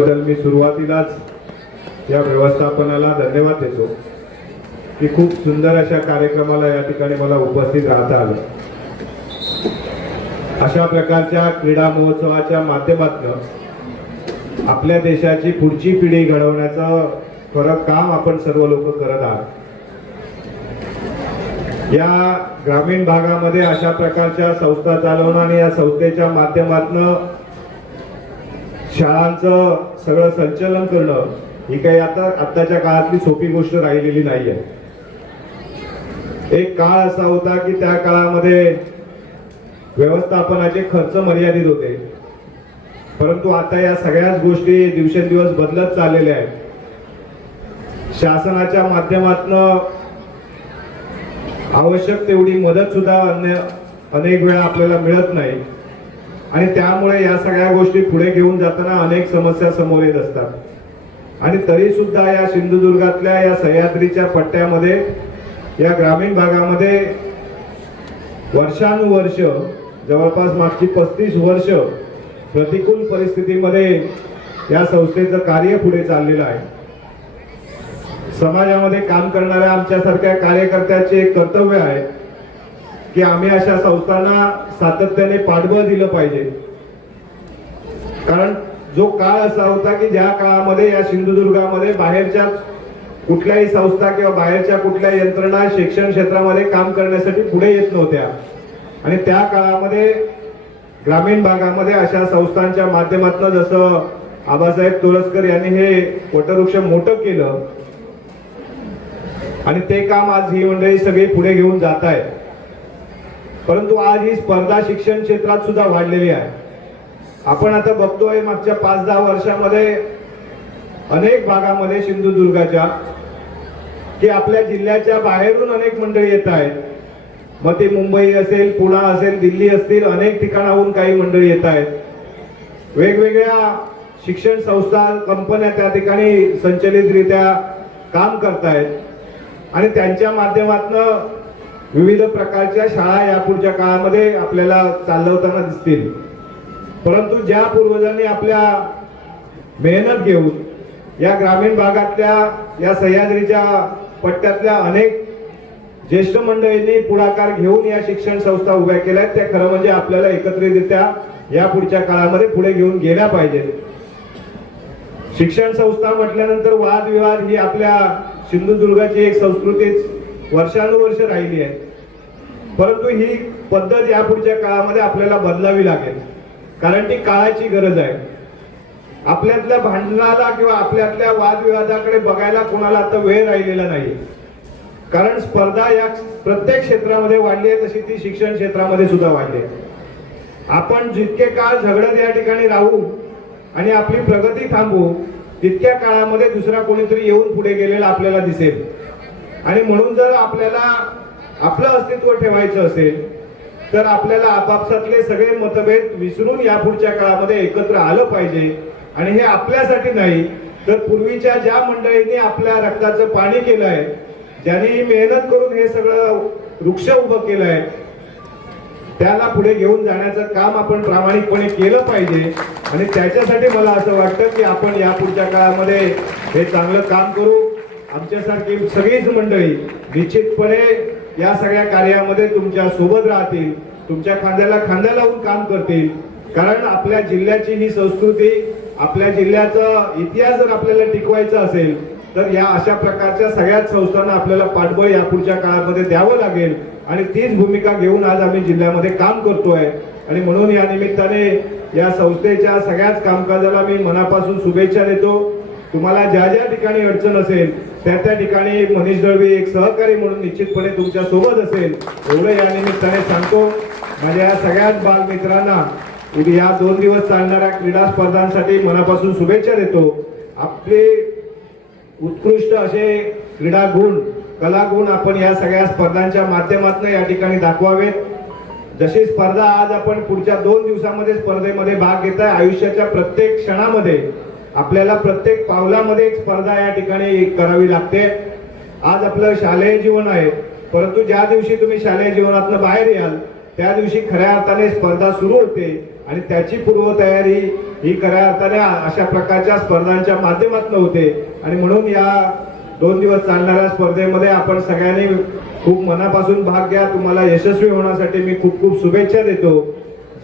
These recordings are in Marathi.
बद्दल मी सुरुवातीलाच या व्यवस्थापनाला धन्यवाद देतो. की खूप सुंदर अशा कार्यक्रमाला या ठिकाणी मला उपस्थित राहता आलं. अशा प्रकारच्या क्रीडा महोत्सवाच्या माध्यमातून आपल्या देशाची पुढची पिढी घडवण्याचं खरं काम आपण सर्व लोक करत आहात. या ग्रामीण भागामध्ये अशा प्रकारच्या संस्था चालवणं आणि या संस्थेच्या माध्यमातून शाळांचं सगळं संचलन करणं ही काही आता आत्ताच्या काळातली सोपी गोष्ट राहिलेली नाही आहे एक काळ असा होता की त्या काळामध्ये व्यवस्थापनाचे खर्च मर्यादित होते. परंतु आता या सगळ्याच गोष्टी दिवसेंदिवस बदलत चाललेल्या आहेत. शासनाच्या माध्यमातून आवश्यक तेवढी मदत सुद्धा अन्य अनेक वेळा आपल्याला मिळत नाही. आणि त्यामुळे या सगळ्या गोष्टी पुढे घेऊन जाताना अनेक समस्या समोर येत असतात. आणि तरी सुद्धा या सिंधुदुर्गातल्या या सह्याद्रीच्या पट्ट्यामध्ये या ग्रामीण भागामध्ये वर्षानुवर्ष जवळपास मागची पस्तीस वर्ष प्रतिकूल परिस्थितीमध्ये या संस्थेचं कार्य पुढे चाललेलं आहे. समाजामध्ये काम करणाऱ्या आमच्यासारख्या कार्यकर्त्याचे एक कर्तव्य आहे की आम्ही अशा संस्थांना सातत्याने पाठबळ दिलं पाहिजे. कारण जो काळ असा होता की ज्या काळामध्ये या सिंधुदुर्गामध्ये बाहेरच्या कुठल्याही संस्था किंवा बाहेरच्या कुठल्या यंत्रणा शिक्षण क्षेत्रामध्ये काम करण्यासाठी पुढे येत नव्हत्या. आणि त्या काळामध्ये ग्रामीण भागामध्ये अशा संस्थांच्या माध्यमातून जसं आबासाहेब तोरसकर यांनी हे वटवृक्ष मोठं केलं. आणि ते काम आज ही मंडळी सगळी पुढे घेऊन जात आहे परंतु आज ही स्पर्धा शिक्षण क्षेत्रात सुद्धा वाढलेली आहे. आपण आता बघतोय मागच्या पाच दहा वर्षामध्ये अनेक भागामध्ये सिंधुदुर्गाच्या की आपल्या जिल्ह्याच्या बाहेरून अनेक मंडळी येत आहेत. मग ते मुंबई असेल पुणा असेल दिल्ली असतील अनेक ठिकाणाहून काही मंडळी येत आहेत. वेगवेगळ्या शिक्षण संस्था कंपन्या त्या ठिकाणी संचलितरित्या काम करतायत. आणि त्यांच्या माध्यमातून विविध प्रकारच्या शाळा या पुढच्या काळामध्ये आपल्याला चालवताना दिसतील. परंतु ज्या पूर्वजांनी आपल्या मेहनत घेऊन या ग्रामीण भागातल्या या सह्याद्रीच्या पट्ट्यातल्या अनेक ज्येष्ठ मंडळींनी पुढाकार घेऊन या शिक्षण संस्था उभ्या केल्या आहेत त्या खरं म्हणजे आपल्याला एकत्रितरित्या या पुढच्या काळामध्ये पुढे घेऊन गेल्या पाहिजेत. शिक्षण संस्था म्हटल्यानंतर वादविवाद ही आपल्या सिंधुदुर्गाची एक संस्कृतीच वर्षानुवर्ष राहिली आहे. परंतु ही पद्धत या पुढच्या काळामध्ये आपल्याला बदलावी लागेल. कारण ती काळाची गरज आहे. आपल्यातल्या भांडणाला किंवा आपल्यातल्या वादविवादाकडे बघायला कोणाला आता वेळ राहिलेला नाही. कारण स्पर्धा या प्रत्येक क्षेत्रामध्ये वाढली आहे तशी ती शिक्षण क्षेत्रामध्ये सुद्धा वाढली आहे. आपण जितके काळ झगडत या ठिकाणी राहू आणि आपली प्रगती थांबवू तितक्या काळामध्ये दुसरा कोणीतरी येऊन पुढे गेलेला आपल्याला दिसेल. आणि म्हणून जर आपल्याला आपलं अस्तित्व ठेवायचं असेल तर आपल्याला आपापसातले सगळे मतभेद विसरून या पुढच्या काळामध्ये एकत्र आलं पाहिजे. आणि हे आपल्यासाठी नाही तर पूर्वीच्या ज्या मंडळींनी आपल्या रक्ताचं पाणी केलं आहे ज्यांनी मेहनत करून हे सगळं वृक्ष उभं केलं आहे त्याला पुढे घेऊन जाण्याचं काम आपण प्रामाणिकपणे केलं पाहिजे. आणि त्याच्यासाठी मला असं वाटतं की आपण या पुढच्या काळामध्ये हे चांगलं काम करू. आमच्यासारखी सगळीच मंडळी निश्चितपणे या सगळ्या कार्यामध्ये तुमच्यासोबत राहतील तुमच्या खांद्याला खांद्या लावून काम करतील. कारण आपल्या जिल्ह्याची ही संस्कृती आपल्या जिल्ह्याचा इतिहास जर आपल्याला टिकवायचा असेल तर या अशा प्रकारच्या सगळ्याच संस्थांना आपल्याला पाठबळ या पुढच्या काळामध्ये द्यावं लागेल. आणि तीच भूमिका घेऊन आज आम्ही जिल्ह्यामध्ये काम करतोय. आणि म्हणून या निमित्ताने या संस्थेच्या सगळ्याच कामकाजाला मी मनापासून शुभेच्छा देतो. तुम्हाला ज्या ज्या ठिकाणी अडचण असेल त्या त्या ठिकाणी मनीष दळवी एक सहकारी म्हणून निश्चितपणे तुमच्यासोबत असेल. एवढं या निमित्ताने सांगतो. माझ्या या सगळ्याच बालमित्रांना या दोन दिवस चालणाऱ्या क्रीडा स्पर्धांसाठी मनापासून शुभेच्छा देतो. आपले उत्कृष्ट असे क्रीडा गुण कला गुण आपण या सगळ्या स्पर्धांच्या माध्यमातून या ठिकाणी दाखवावेत. जशी स्पर्धा आज आपण पुढच्या दोन दिवसामध्ये स्पर्धेमध्ये भाग घेत आहे आयुष्याच्या प्रत्येक क्षणामध्ये आपल्याला प्रत्येक पावलामध्ये एक स्पर्धा या ठिकाणी करावी लागते. आज आपलं शालेय जीवन आहे. परंतु ज्या दिवशी तुम्ही शालेय जीवनातनं बाहेर याल त्या दिवशी खऱ्या अर्थाने स्पर्धा सुरू होते आणि त्याची पूर्वतयारी ही खऱ्या अर्थाने अशा प्रकारच्या स्पर्धांच्या माध्यमातून होते. आणि म्हणून या दोन दिवस चालणाऱ्या स्पर्धेमध्ये आपण सगळ्यांनी खूप मनापासून भाग घ्या. तुम्हाला यशस्वी होण्यासाठी मी खूप खूप शुभेच्छा देतो.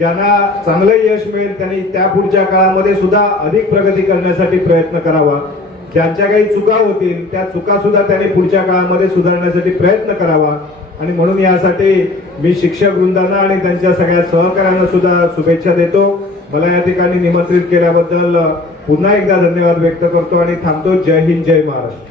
ज्यांना चांगलं यश मिळेल त्यांनी त्या पुढच्या काळामध्ये सुद्धा अधिक प्रगती करण्यासाठी प्रयत्न करावा. ज्यांच्या काही चुका होतील त्या चुका सुद्धा त्यांनी पुढच्या काळामध्ये सुधारण्यासाठी प्रयत्न करावा. आणि म्हणून यासाठी मी शिक्षक वृंदांना आणि त्यांच्या सगळ्या सहकाऱ्यांना सुद्धा शुभेच्छा देतो. मला या ठिकाणी निमंत्रित केल्याबद्दल पुन्हा एकदा धन्यवाद व्यक्त करतो आणि थांबतो. जय हिंद जय महाराष्ट्र.